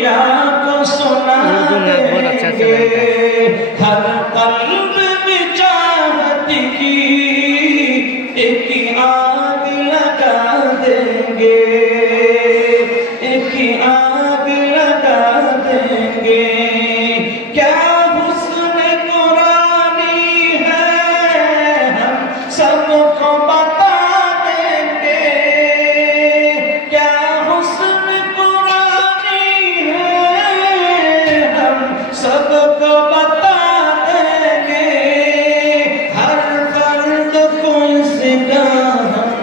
दुनिया को सुना देंगे, हर कल्ब में चाहत की एक आग लगा देंगे, एक आग लगा देंगे। क्या हुस्न कुरानी है हम सबको बता देंगे, क्या हुस्न कुरानी है हम सबको बता देंगे। हर फर्द को इसका हम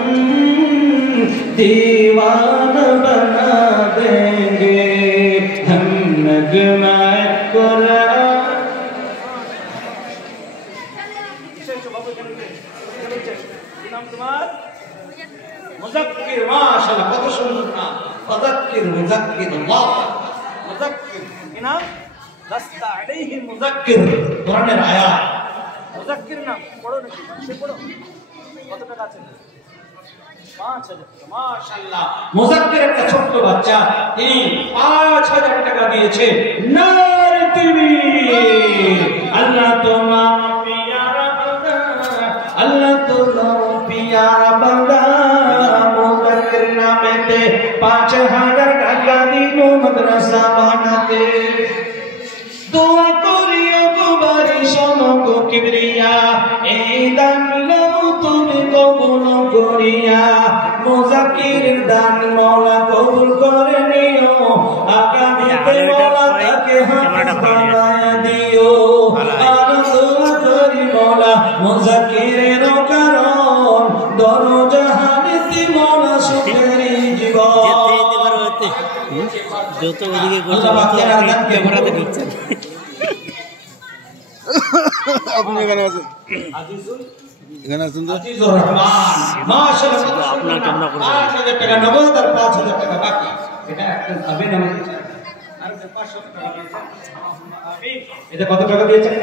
दीवाना बना देंगे, हम नगमाए कुरान। मुज़क्किर, माशाअल्लाह, कत सुंदर नाम। फज़क्किर मुज़क्किर अल्लाह, मुज़क्किर কি নাম? লাস্তা আলাইহি মুযাক্কির, কোরআনের আয়াত। মুযাক্কির নাম পড়ো নাকি? সে পড়ো। কত টাকা আছে? 5000 টাকা। মাশাআল্লাহ, মুযাক্কির একটা ছোট্ট বাচ্চা, তিনি 5000 টাকা দিয়েছে। নারে তাকবীর। আল্লাহ তোমার পিয়ারা বান্দা, আল্লাহ তোমার পিয়ারা বান্দা মুযাক্কির নামেতে 5000 টাকা দিল মাদ্রাসা বানাতে। দোয়া করি গো বারি সমগো কিবরিয়া, এই দান লও তুমি কবুল করিয়া। মুযাক্কিরের দান মওলা কবুল করে নিও, আগামীতে মওলা তাকে হাফেজ বানায় দিও। আর দোয়া করি মওলা মুযাক্কিরের কারণ দরজাহানেতে মওলা সুখের জীবন। যত ওদিকে ক্যামেরাতে ঢুকছেন। আপনি এখানে আছেন, এখানে আছেন তো? আজিজুর রহমান, মাশাআল্লাহ, আপনার ক্যামেরা করে 5000 টাকা নগদ আর 5000 টাকা বাকি। এটা একটা হবে না, আর 500 টাকা দিয়েছেন। আমিন। এটা কত টাকা দিয়েছেন?